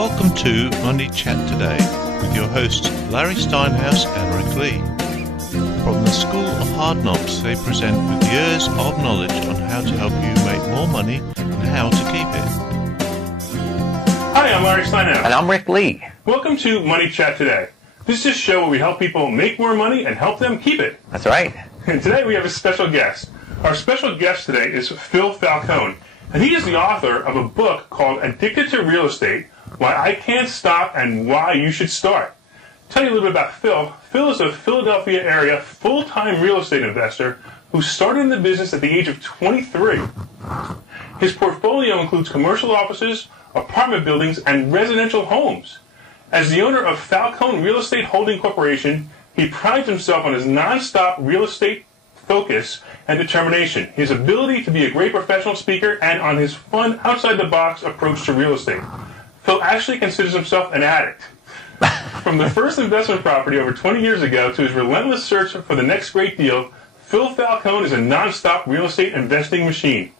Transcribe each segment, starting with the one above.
Welcome to Money Chat Today with your hosts Larry Steinhouse and Rick Lee. From the School of Hard Knocks, they present with years of knowledge on how to help you make more money and how to keep it. Hi, I'm Larry Steinhouse. And I'm Rick Lee. Welcome to Money Chat Today. This is a show where we help people make more money and help them keep it. That's right. And today we have a special guest. Our special guest today is Phil Falcone. And he is the author of a book called Addicted to Real Estate, Why I Can't Stop and Why You Should Start. Tell you a little bit about Phil. Phil is a Philadelphia area full-time real estate investor who started in the business at the age of 23. His portfolio includes commercial offices, apartment buildings, and residential homes. As the owner of Falcone Real Estate Holding Corporation, he prides himself on his non-stop real estate focus and determination, his ability to be a great professional speaker, and on his fun, outside-the-box approach to real estate. Phil actually considers himself an addict. From the first investment property over 20 years ago to his relentless search for the next great deal, Phil Falcone is a non-stop real estate investing machine.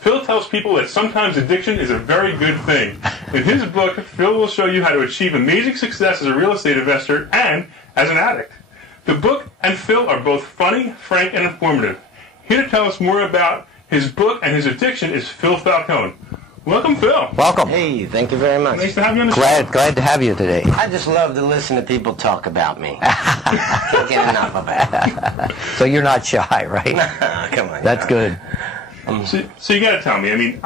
Phil tells people that sometimes addiction is a very good thing. In his book, Phil will show you how to achieve amazing success as a real estate investor and as an addict. The book and Phil are both funny, frank, and informative. Here to tell us more about his book and his addiction is Phil Falcone. Welcome, Phil. Welcome. Hey, thank you very much. Nice to have you on the show. Glad to have you today. I just love to listen to people talk about me. Can't get enough of it. So you're not shy, right? Come on. That's good. So you got to tell me. I mean,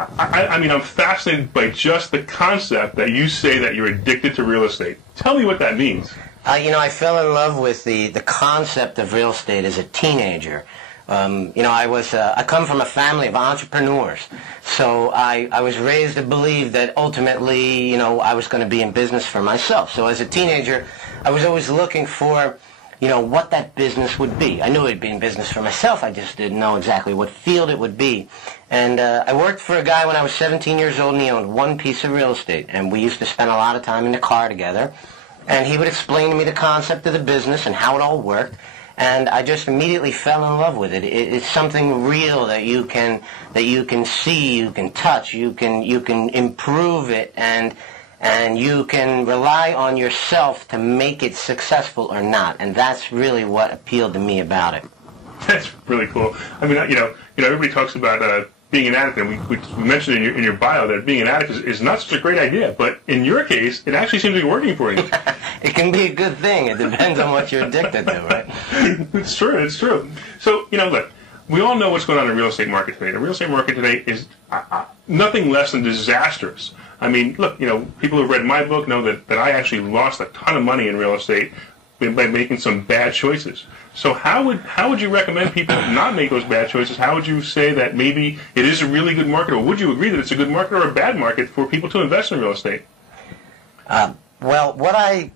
I'm fascinated by just the concept that you say that you're addicted to real estate. Tell me what that means. I fell in love with the concept of real estate as a teenager. I come from a family of entrepreneurs, so I was raised to believe that ultimately, I was going to be in business for myself. So as a teenager, I was always looking for, what that business would be. I knew it would be in business for myself. I just didn't know exactly what field it would be. And I worked for a guy when I was 17 years old, and he owned one piece of real estate. And we used to spend a lot of time in the car together. And he would explain to me the concept of the business and how it all worked. And I just immediately fell in love with it. It's something real that you can see, you can touch, you can improve it, and you can rely on yourself to make it successful or not. And that's really what appealed to me about it. That's really cool. I mean, everybody talks about being an addict, and we mentioned in your bio that being an addict is not such a great idea. But in your case, it actually seems to be working for you. It can be a good thing. It depends on what you're addicted to, right? It's true. It's true. So, look, we all know what's going on in the real estate market today. The real estate market today is nothing less than disastrous. I mean, look, people who read my book know that I actually lost a ton of money in real estate by making some bad choices. So how would you recommend people not make those bad choices? How would you say that maybe it is a really good market, or would you agree that it's a good market or a bad market for people to invest in real estate? Well, what I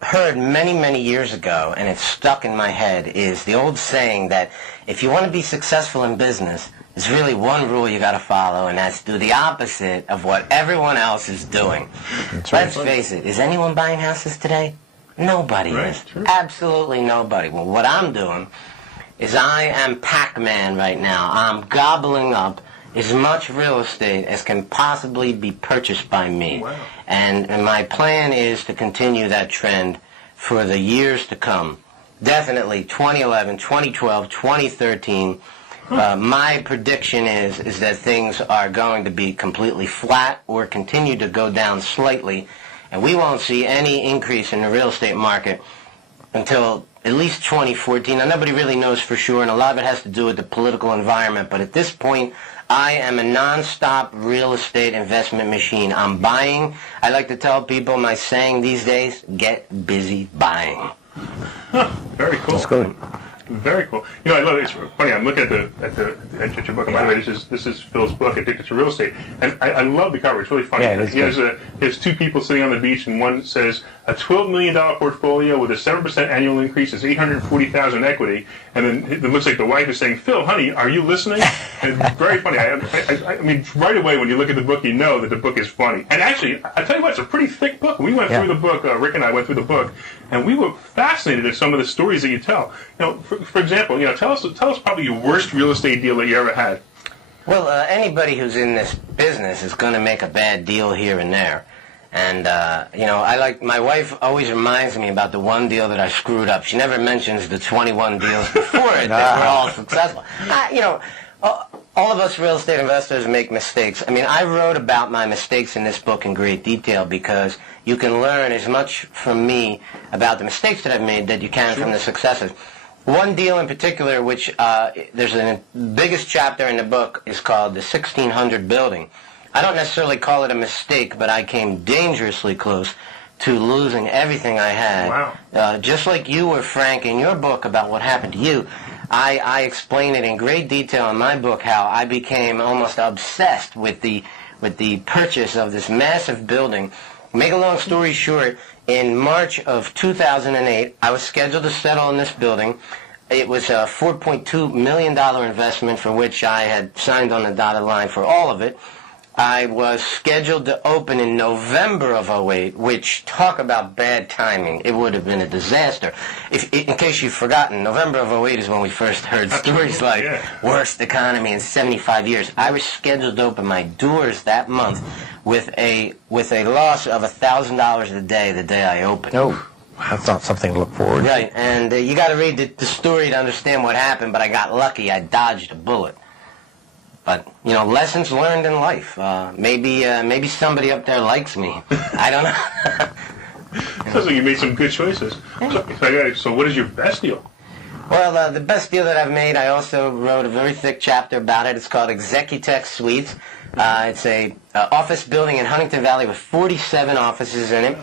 heard many, many years ago, and it's stuck in my head, is the old saying that if you want to be successful in business, there's really one rule you got to follow, and that's do the opposite of what everyone else is doing. Let's face it, is anyone buying houses today? Nobody is. True. Absolutely nobody. Well, what I'm doing is I am Pac-Man right now. I'm gobbling up as much real estate as can possibly be purchased by me. Wow. And my plan is to continue that trend for the years to come. Definitely 2011, 2012, 2013. My prediction is that things are going to be completely flat or continue to go down slightly. And we won't see any increase in the real estate market until at least 2014. Now, nobody really knows for sure, and a lot of it has to do with the political environment. But at this point, I am a non-stop real estate investment machine. I'm buying. I like to tell people my saying these days, get busy buying. Very cool. That's good. Very cool. I love it. It's funny. I'm looking at your book. By the way, this is Phil's book, Addicted to Real Estate, and I love the cover. It's really funny. Yeah, he has two people sitting on the beach, and one says a $12 million portfolio with a 7% annual increase is $840,000 equity, and then it looks like the wife is saying, "Phil, honey, are you listening?" And it's very funny. I mean, right away when you look at the book, you know that the book is funny. And actually, I tell you what, it's a pretty thick book. We went through the book. Rick and I went through the book, and we were fascinated at some of the stories that you tell. For example, tell us probably your worst real estate deal that you ever had. Well, anybody who's in this business is going to make a bad deal here and there. And, my wife always reminds me about the one deal that I screwed up. She never mentions the 21 deals before it that were all successful. All of us real estate investors make mistakes. I mean, I wrote about my mistakes in this book in great detail because you can learn as much from me about the mistakes that I've made that you can from the successes. One deal in particular, which there's the biggest chapter in the book, is called the 1600 building. I don't necessarily call it a mistake, but I came dangerously close to losing everything I had. Wow. Just like you were, Frank, in your book about what happened to you, I explain it in great detail in my book how I became almost obsessed with the purchase of this massive building. Make a long story short, in March of 2008, I was scheduled to settle in this building. It was a $4.2 million investment for which I had signed on the dotted line for all of it. I was scheduled to open in November of 08, which, talk about bad timing. It would have been a disaster. In case you've forgotten, November of 08 is when we first heard stories like worst economy in 75 years. I was scheduled to open my doors that month with a loss of $1,000 a day the day I opened. Oh, that's not something to look forward to. Right, and you got to read the story to understand what happened, but I got lucky. I dodged a bullet. But, lessons learned in life. Maybe somebody up there likes me. I don't know. Sounds like you made some good choices. So what is your best deal? Well, the best deal that I've made, I also wrote a very thick chapter about it. It's called Executech Suites. It's a office building in Huntington Valley with 47 offices in it.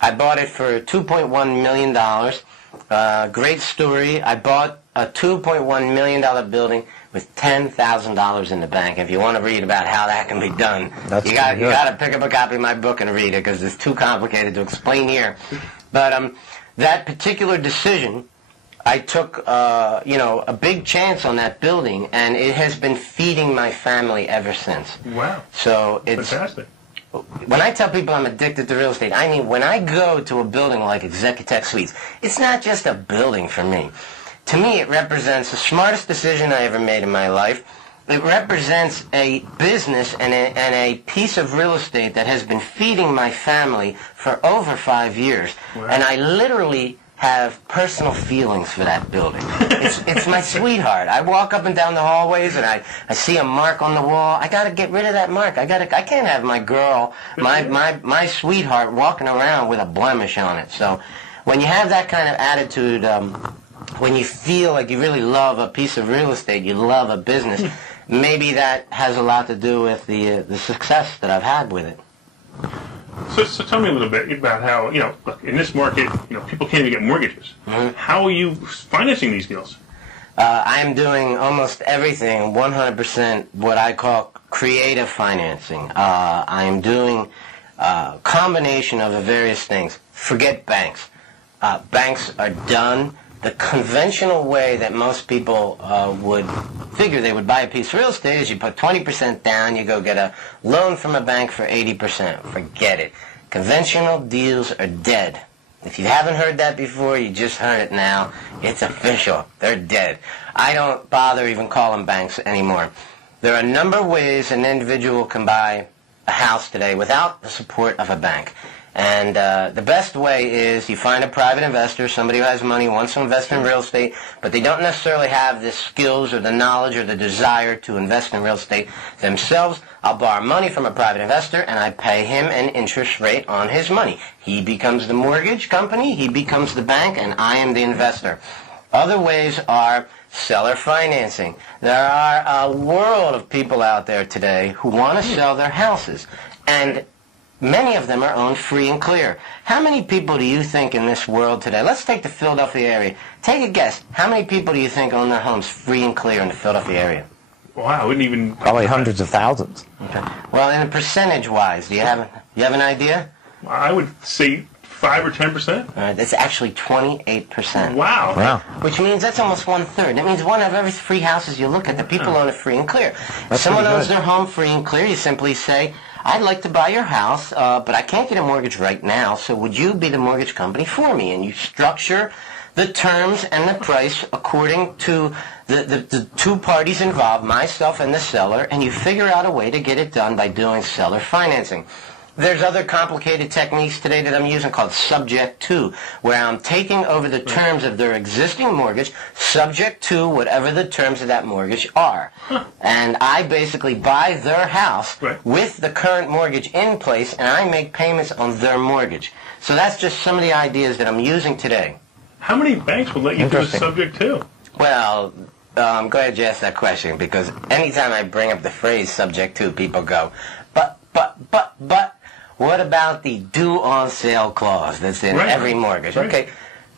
I bought it for $2.1 million. Great story. I bought a $2.1 million building with $10,000 in the bank. If you want to read about how that can be done, you got to pick up a copy of my book and read it because it's too complicated to explain here. But that particular decision, I took a big chance on that building, and it has been feeding my family ever since. Wow. So it's fantastic. When I tell people I'm addicted to real estate, I mean when I go to a building like Executech Suites, it's not just a building for me. To me, it represents the smartest decision I ever made in my life. It represents a business and a piece of real estate that has been feeding my family for over 5 years. Wow. And I literally have personal feelings for that building. It's my sweetheart. I walk up and down the hallways and I see a mark on the wall. I got to get rid of that mark. I can't have my girl, my sweetheart walking around with a blemish on it. So when you have that kind of attitude, when you feel like you really love a piece of real estate, you love a business, maybe that has a lot to do with the success that I've had with it. So tell me a little bit about how, look, in this market, people can't even get mortgages. Mm-hmm. How are you financing these deals? I am doing almost everything, 100% what I call creative financing. I am doing a combination of the various things. Forget banks. Banks are done. The conventional way that most people would figure they would buy a piece of real estate is you put 20% down, you go get a loan from a bank for 80%. Forget it. Conventional deals are dead. If you haven't heard that before, you just heard it now. It's official. They're dead. I don't bother even calling banks anymore. There are a number of ways an individual can buy a house today without the support of a bank. And the best way is you find a private investor, somebody who has money, wants to invest in real estate, but they don't necessarily have the skills or the knowledge or the desire to invest in real estate themselves. I'll borrow money from a private investor, and I pay him an interest rate on his money. He becomes the mortgage company, he becomes the bank, and I am the investor. Other ways are seller financing. There are a world of people out there today who want to sell their houses, and many of them are owned free and clear. How many people do you think in this world today, let's take the Philadelphia area, take a guess, how many people do you think own their homes free and clear in the Philadelphia area? Wow, I wouldn't even... Probably hundreds of thousands. Okay. Well, in a percentage-wise, do you have an idea? I would say 5 or 10%. That's actually 28%. Wow. Wow. Which means that's almost 1/3. That means one of every 3 houses you look at, the people own it free and clear. If someone owns their home free and clear, you simply say, I'd like to buy your house, but I can't get a mortgage right now, so would you be the mortgage company for me? And you structure the terms and the price according to the 2 parties involved, myself and the seller, and you figure out a way to get it done by doing seller financing. There's other complicated techniques today that I'm using called subject to, where I'm taking over the terms of their existing mortgage, subject to whatever the terms of that mortgage are. And I basically buy their house with the current mortgage in place, and I make payments on their mortgage. So that's just some of the ideas that I'm using today. How many banks will let you do a subject to? Well, I'm glad you asked that question, because anytime I bring up the phrase subject to, people go, but, what about the due on sale clause that's in every mortgage? Okay,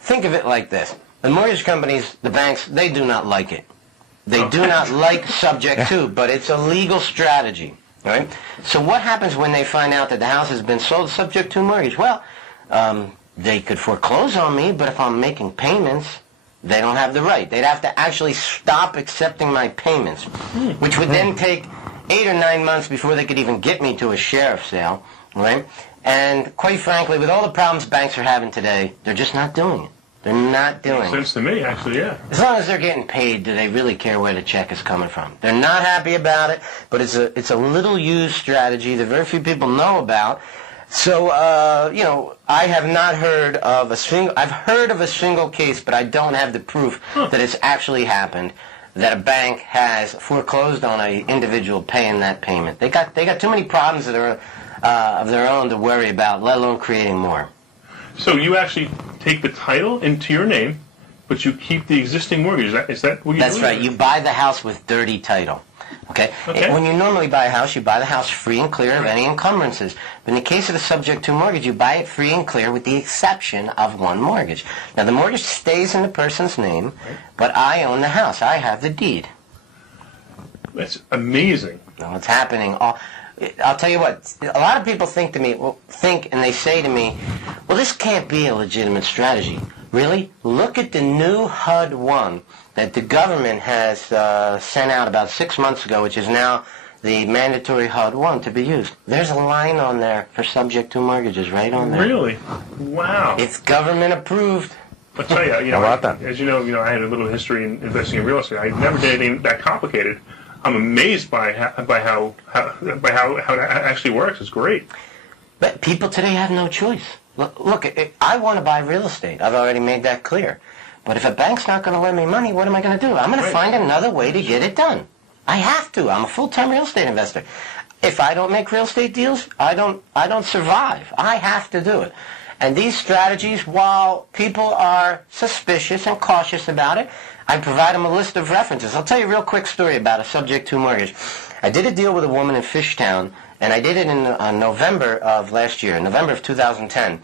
think of it like this. The mortgage companies, the banks, they do not like it. They do not like subject to, but it's a legal strategy, right? So what happens when they find out that the house has been sold subject to mortgage? Well, they could foreclose on me, but if I'm making payments, they don't have the right. They'd have to actually stop accepting my payments, which would then take 8 or 9 months before they could even get me to a sheriff's sale, right? And quite frankly, with all the problems banks are having today, they're just not doing it. They're not doing it. Makes sense to me, actually, yeah. As long as they're getting paid, do they really care where the check is coming from? They're not happy about it, but it's a little used strategy that very few people know about. So, I have not heard of a single, I've heard of a single case, but I don't have the proof that it's actually happened, that a bank has foreclosed on an individual paying that payment. They got too many problems that are of their own to worry about, let alone creating more. So you actually take the title into your name, but you keep the existing mortgage. Is that what you do? That's right. You buy the house with dirty title. Okay? When you normally buy a house, you buy the house free and clear of any encumbrances. But in the case of the subject to mortgage, you buy it free and clear with the exception of one mortgage. Now, the mortgage stays in the person's name, but I own the house. I have the deed. That's amazing. Now, what's happening? I'll tell you what. A lot of people think and they say to me, well, this can't be a legitimate strategy. Really? Look at the new HUD-1 that the government has sent out about 6 months ago, which is now the mandatory HUD-1 to be used. There's a line on there for subject to mortgages right on there. Really? Wow. It's government approved. I'll tell you, as you know, I had a little history in investing in real estate. I never did anything that complicated. I'm amazed by how it actually works. It's great. But people today have no choice. Look, I want to buy real estate. I've already made that clear. But if a bank's not going to lend me money, what am I going to do? I'm going to find another way to get it done. I have to. I'm a full-time real estate investor. If I don't make real estate deals, I don't survive. I have to do it. And these strategies, while people are suspicious and cautious about it, I provide them a list of references. I'll tell you a real quick story about a subject to mortgage. I did a deal with a woman in Fishtown, and I did it in November of last year, November of 2010.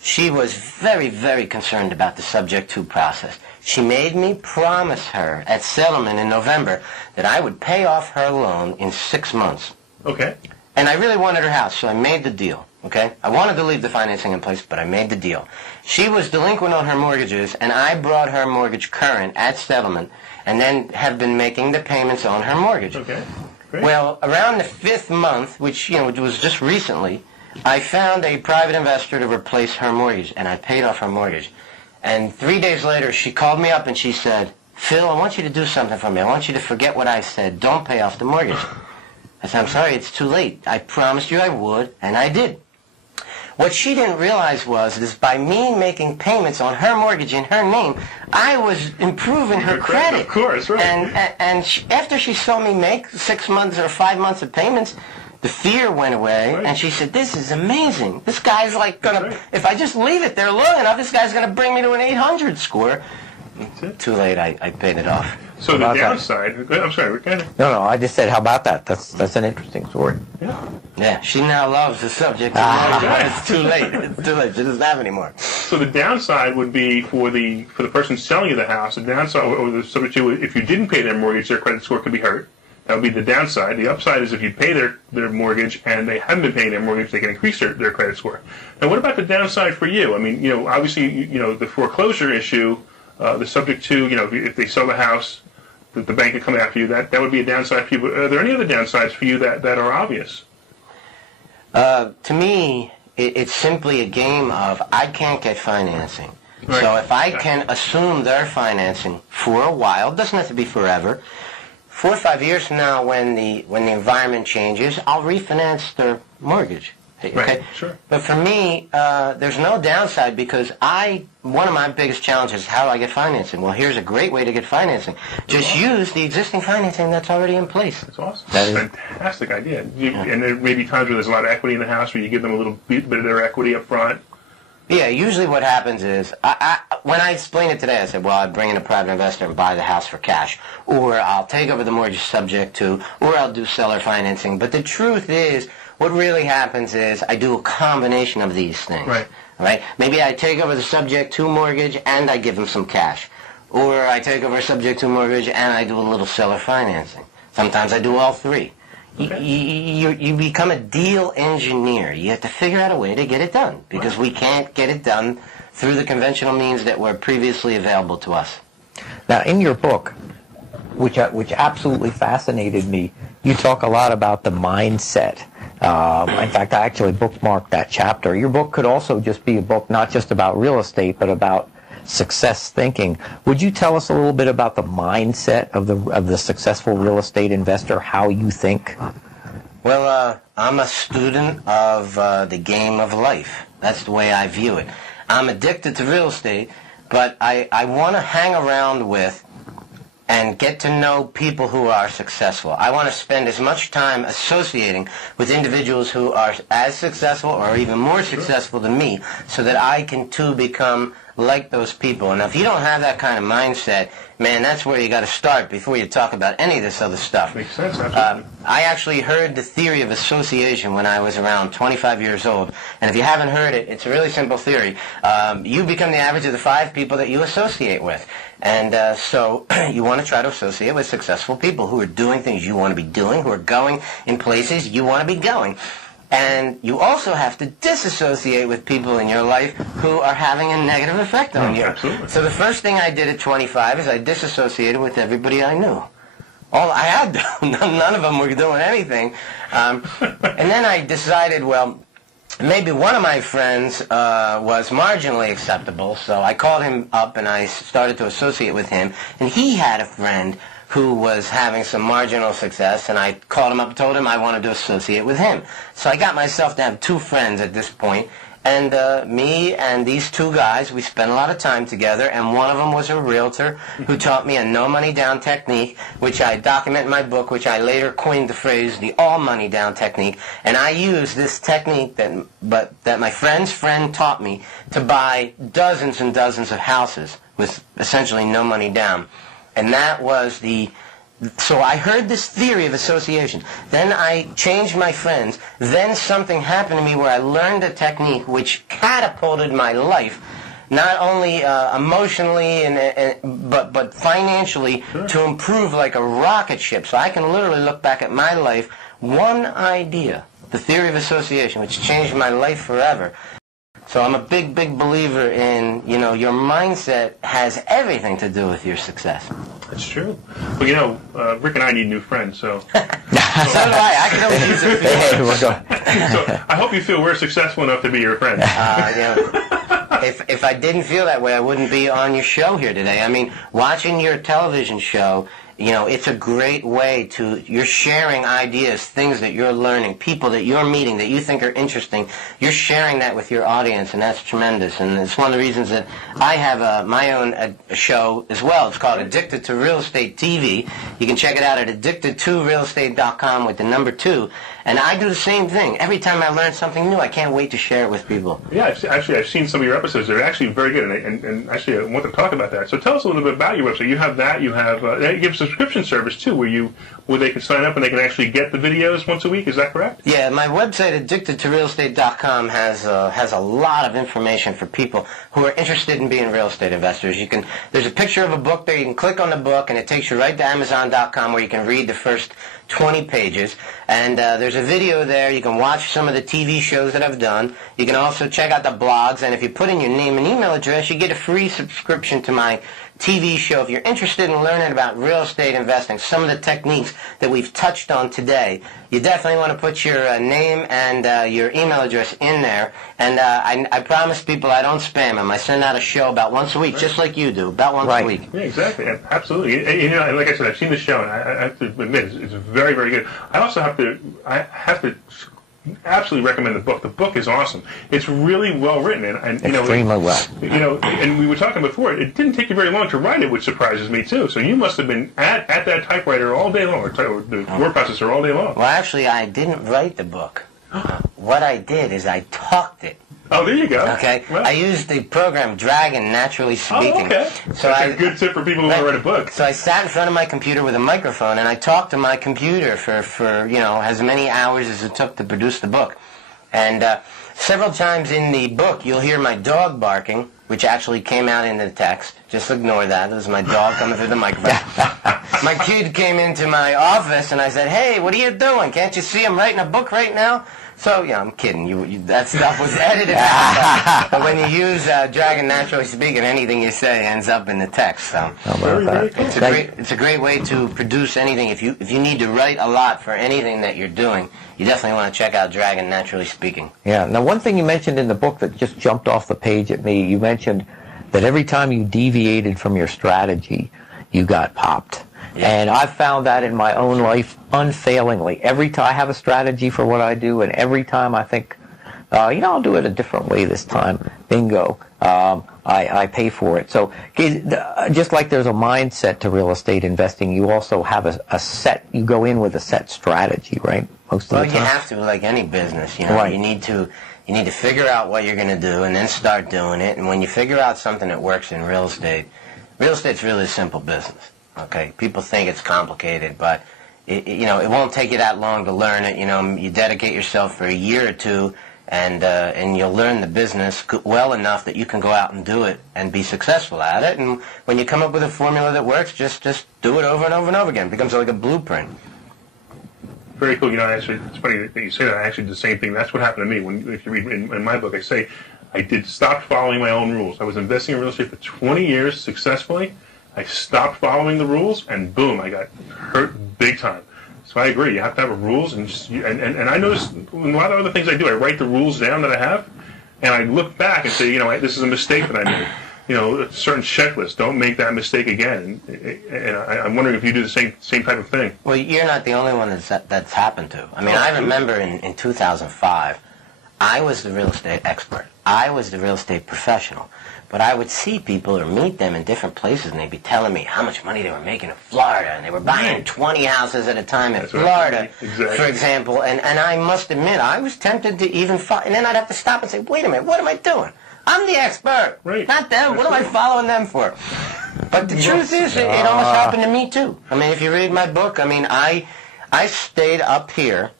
She was very, very concerned about the subject to process. She made me promise her at settlement in November that I would pay off her loan in 6 months. Okay. And I really wanted her house, so I made the deal. Okay? I wanted to leave the financing in place, but I made the deal. She was delinquent on her mortgages, and I brought her mortgage current at settlement, and then have been making the payments on her mortgage. Okay. Great. Well, around the 5th month, which was just recently, I found a private investor to replace her mortgage, and I paid off her mortgage. And 3 days later, she called me up and she said, Phil, I want you to do something for me. I want you to forget what I said. Don't pay off the mortgage. I said, I'm sorry, it's too late. I promised you I would, and I did. What she didn't realize was by me making payments on her mortgage in her name, I was improving her credit. Of course, right. And after she saw me make 6 months or 5 months of payments, the fear went away, and she said, this is amazing. This guy's like going to, if I just leave it there long enough, this guy's going to bring me to an 800 score. That's it. Too late, I paid it off. So the downside, I'm sorry, Rick. No, I just said, how about that? That's an interesting story. Yeah, she now loves the subject. It's too late. It's too late. She doesn't have any more. So the downside would be for the person selling you the house. The downside, or the subject to, if you didn't pay their mortgage, their credit score could be hurt. That would be the downside. The upside is if you pay their mortgage and they haven't been paying their mortgage, they can increase their credit score. Now, what about the downside for you? I mean, obviously, the foreclosure issue, the subject to, if they sell the house, the bank could come after you. That would be a downside for you. But are there any other downsides for you that are obvious? To me, it's simply a game of I can't get financing. Right. So if I can assume their financing for a while, it doesn't have to be forever. 4 or 5 years from now, when the environment changes, I'll refinance their mortgage. Okay? Right, sure. But for me, there's no downside because one of my biggest challenges is how do I get financing? Well, here's a great way to get financing. Just use the existing financing that's already in place. That's awesome. That's a fantastic idea. And there may be times where there's a lot of equity in the house where you give them a little bit of their equity up front. Yeah, usually what happens is, when I explained it today, I said, well, I'd bring in a private investor and buy the house for cash, or I'll take over the mortgage subject to, or I'll do seller financing. But the truth is, what really happens is I do a combination of these things. Right? Maybe I take over the subject to mortgage and I give them some cash. Or I take over subject to mortgage and I do a little seller financing. Sometimes I do all three. Okay. You become a deal engineer. You have to figure out a way to get it done because we can't get it done through the conventional means that were previously available to us. Now, in your book, which absolutely fascinated me, you talk a lot about the mindset. In fact, I actually bookmarked that chapter. Your book could also just be a book not just about real estate, but about success thinking. Would you tell us a little bit about the mindset of the successful real estate investor, how you think? Well, I'm a student of the game of life. That's the way I view it. I'm addicted to real estate, but I want to hang around with and get to know people who are successful. I want to spend as much time associating with individuals who are as successful or even more successful than me so that I can too become like those people. And if you don't have that kind of mindset, man, that's where you got to start before you talk about any of this other stuff. Makes sense, absolutely. I actually heard the theory of association when I was around 25 years old. And if you haven't heard it, it's a really simple theory. You become the average of the 5 people that you associate with. And so you want to try to associate with successful people who are doing things you want to be doing, who are going in places you want to be going. And you also have to disassociate with people in your life who are having a negative effect on you. Absolutely. So the first thing I did at 25 is I disassociated with everybody I knew. All I had to. None of them were doing anything. And then I decided, well, maybe one of my friends was marginally acceptable, so I called him up and I started to associate with him. And he had a friend who was having some marginal success, and I called him up and told him I wanted to associate with him. So I got myself to have 2 friends at this point, and me and these 2 guys, we spent a lot of time together, and one of them was a realtor who taught me a no-money-down technique, which I document in my book, which I later coined the phrase the all-money-down technique, and I used this technique that my friend's friend taught me to buy dozens and dozens of houses with essentially no money down. And that was so I heard this theory of association. Then I changed my friends. Then something happened to me where I learned a technique which catapulted my life, not only emotionally but financially, to improve like a rocket ship. So I can literally look back at my life, one idea, the theory of association, which changed my life forever. So I'm a big, big believer in, your mindset has everything to do with your success. That's true. Well, Rick and I need new friends, so... So do I. I can always use it. So I hope you feel we're successful enough to be your friends. If I didn't feel that way, I wouldn't be on your show here today. I mean, watching your television show, it's a great way you're sharing ideas, things that you're learning, people that you're meeting that you think are interesting. You're sharing that with your audience, and that's tremendous. And it's one of the reasons that I have my own show as well. It's called Addicted to Real Estate TV. You can check it out at addicted2realestate.com with the number 2. And I do the same thing. Every time I learn something new, I can't wait to share it with people. Yeah, I've seen some of your episodes. They're actually very good, and actually I want to talk about that. So tell us a little bit about your website. You have that. You have you have a subscription service too, where they can sign up and they can actually get the videos once a week. Is that correct? Yeah, my website addicted2realestate.com has a lot of information for people who are interested in being real estate investors. There's a picture of a book there. You can click on the book, and it takes you right to Amazon.com where you can read the first 20 pages, and there's a video there. You can watch some of the TV shows that I've done. You can also check out the blogs, and if you put in your name and email address, you get a free subscription to my TV show. If you're interested in learning about real estate investing, some of the techniques that we've touched on today, you definitely want to put your name and your email address in there. And I promise people I don't spam them. I send out a show about once a week, just like you do, about once a week. Yeah, exactly. Absolutely. And like I said, I've seen the show, and I have to admit, it's very, very good. I also have to absolutely recommend the book. The book is awesome. It's really well written, and extremely well. And we were talking before. It didn't take you very long to write it, which surprises me too. So you must have been at that typewriter all day long, or the word processor all day long. Well, actually, I didn't write the book. What I did is I talked it. Oh, there you go. Okay, well, I used the program Dragon Naturally Speaking. Oh, okay. So That's a good tip for people who want to write a book. So I sat in front of my computer with a microphone, and I talked to my computer for as many hours as it took to produce the book. And several times in the book, you'll hear my dog barking, which actually came out in the text. Just ignore that. It was my dog coming through the microphone. My kid came into my office, and I said, "Hey, what are you doing? Can't you see I'm writing a book right now?" So, I'm kidding. That stuff was edited out. But when you use Dragon Naturally Speaking, anything you say ends up in the text. So it's a great way to produce anything. If you need to write a lot for anything that you're doing, you definitely want to check out Dragon Naturally Speaking. Yeah. Now, one thing you mentioned in the book that just jumped off the page at me, you mentioned that every time you deviated from your strategy, you got popped. And I've found that in my own life unfailingly. Every time I have a strategy for what I do, and every time I think, I'll do it a different way this time, bingo, I pay for it. So just like there's a mindset to real estate investing, you also have a set, you go in with a set strategy, right? Most of the time. Well, you have to, like any business, Right. You need to figure out what you're going to do and then start doing it. And when you figure out something that works in real estate's really a simple business. Okay, people think it's complicated, but it won't take you that long to learn it. You dedicate yourself for a year or two, and you'll learn the business well enough that you can go out and do it and be successful at it. And when you come up with a formula that works, just do it over and over and over again. It becomes like a blueprint. Very cool. Actually, it's funny that you say that. I actually did the same thing. That's what happened to me. If you read in my book, I say I stopped following my own rules. I was investing in real estate for 20 years successfully. I stopped following the rules, and boom, I got hurt big time. So I agree. You have to have rules, and I notice in a lot of other things I do, I write the rules down that I have, and I look back and say, this is a mistake that I made. A certain checklist. Don't make that mistake again. And I'm wondering if you do the same type of thing. Well, you're not the only one that's happened to. I mean, I remember in 2005, I was the real estate expert. I was the real estate professional. But I would see people or meet them in different places, and they'd be telling me how much money they were making in Florida, and they were buying 20 houses at a time in Florida, for example. And I must admit, I was tempted to even follow, and then I'd have to stop and say, wait a minute, what am I doing? I'm the expert, not them. What am I following them for? But the truth is, it almost happened to me, too. I mean, if you read my book, I stayed up here,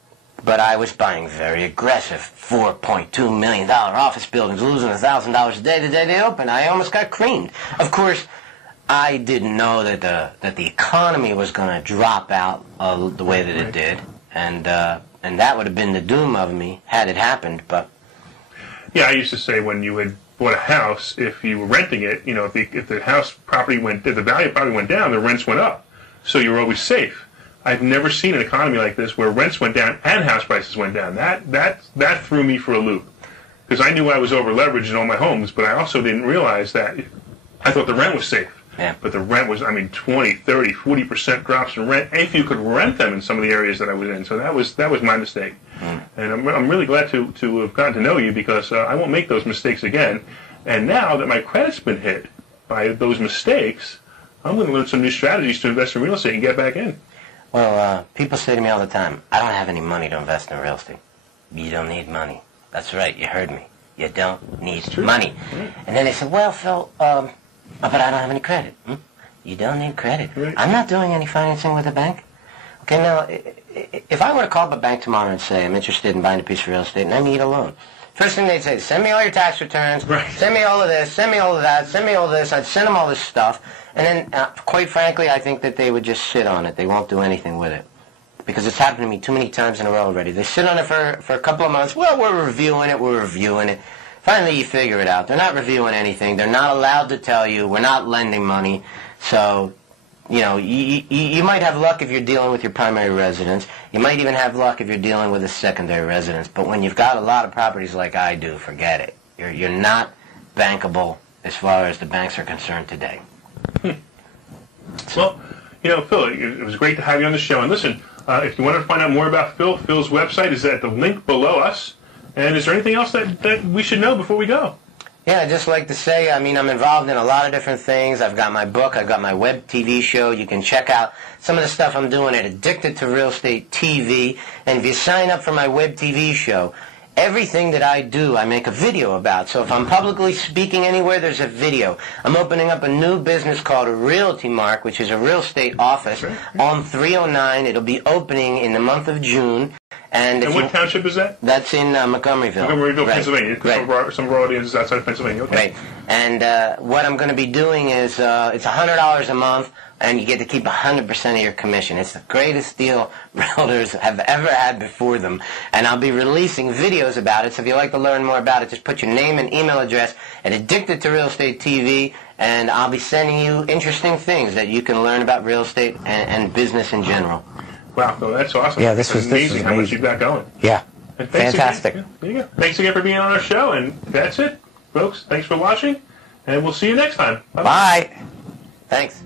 but I was buying very aggressive $4.2 million office buildings, losing $1,000 a day the day they opened. I almost got creamed. Of course, I didn't know that the economy was going to drop out the way that it did, and that would have been the doom of me had it happened. But yeah, I used to say when you had bought a house, if you were renting it, if the house property if the value of property went down, the rents went up, so you were always safe. I've never seen an economy like this where rents went down and house prices went down. That threw me for a loop, because I knew I was over leveraged in all my homes, but I also didn't realize that I thought the rent was safe. Yeah. But the rent was, 20, 30, 40% drops in rent, if you could rent them in some of the areas that I was in. So that was my mistake. And I'm really glad to have gotten to know you, because I won't make those mistakes again. And now that my credit's been hit by those mistakes, I'm going to learn some new strategies to invest in real estate and get back in. Well, people say to me all the time, I don't have any money to invest in real estate. You don't need money. That's right, you heard me. You don't need money. Right. And then they say, well, Phil, but I don't have any credit. You don't need credit. Right. I'm not doing any financing with a bank. Okay, now, if I were to call up a bank tomorrow and say I'm interested in buying a piece of real estate and I need a loan, first thing they'd say, send me all your tax returns, send me all of this, send me all of that, send me all of this. I'd send them all this stuff. And then, quite frankly, I think that they would just sit on it. They won't do anything with it. Because it's happened to me too many times in a row already. They sit on it for a couple of months. Well, we're reviewing it. Finally, you figure it out. They're not reviewing anything. They're not allowed to tell you. We're not lending money. So, you might have luck if you're dealing with your primary residence. You might even have luck if you're dealing with a secondary residence. But when you've got a lot of properties like I do, forget it. You're not bankable as far as the banks are concerned today. Well, Phil, it was great to have you on the show. And listen, If you want to find out more about Phil, Phil's website is at the link below us. And is there anything else that we should know before we go? Yeah, I'd just like to say, I mean, I'm involved in a lot of different things. I've got my book, I've got my web TV show. You can check out some of the stuff I'm doing at Addicted to Real Estate TV. And if you sign up for my web TV show, everything that I do, I make a video about. So if I'm publicly speaking anywhere, there's a video. I'm opening up a new business called Realty Mark, which is a real estate office on 309. It'll be opening in the month of June. And what township is that? That's in Montgomeryville. Montgomeryville, right. Pennsylvania. Right. Some rural audiences outside of Pennsylvania. Okay. Right. And what I'm going to be doing is it's $100 a month, and you get to keep 100% of your commission. It's the greatest deal realtors have ever had before them. And I'll be releasing videos about it. So if you'd like to learn more about it, just put your name and email address at Addicted to Real Estate TV, and I'll be sending you interesting things that you can learn about real estate and business in general. Wow, well, that's awesome. Yeah, this was amazing how much you've got going. Yeah, Fantastic. fantastic. There you go. Thanks again for being on our show, and that's it, folks. Thanks for watching, and we'll see you next time. Bye-bye. Bye. Thanks.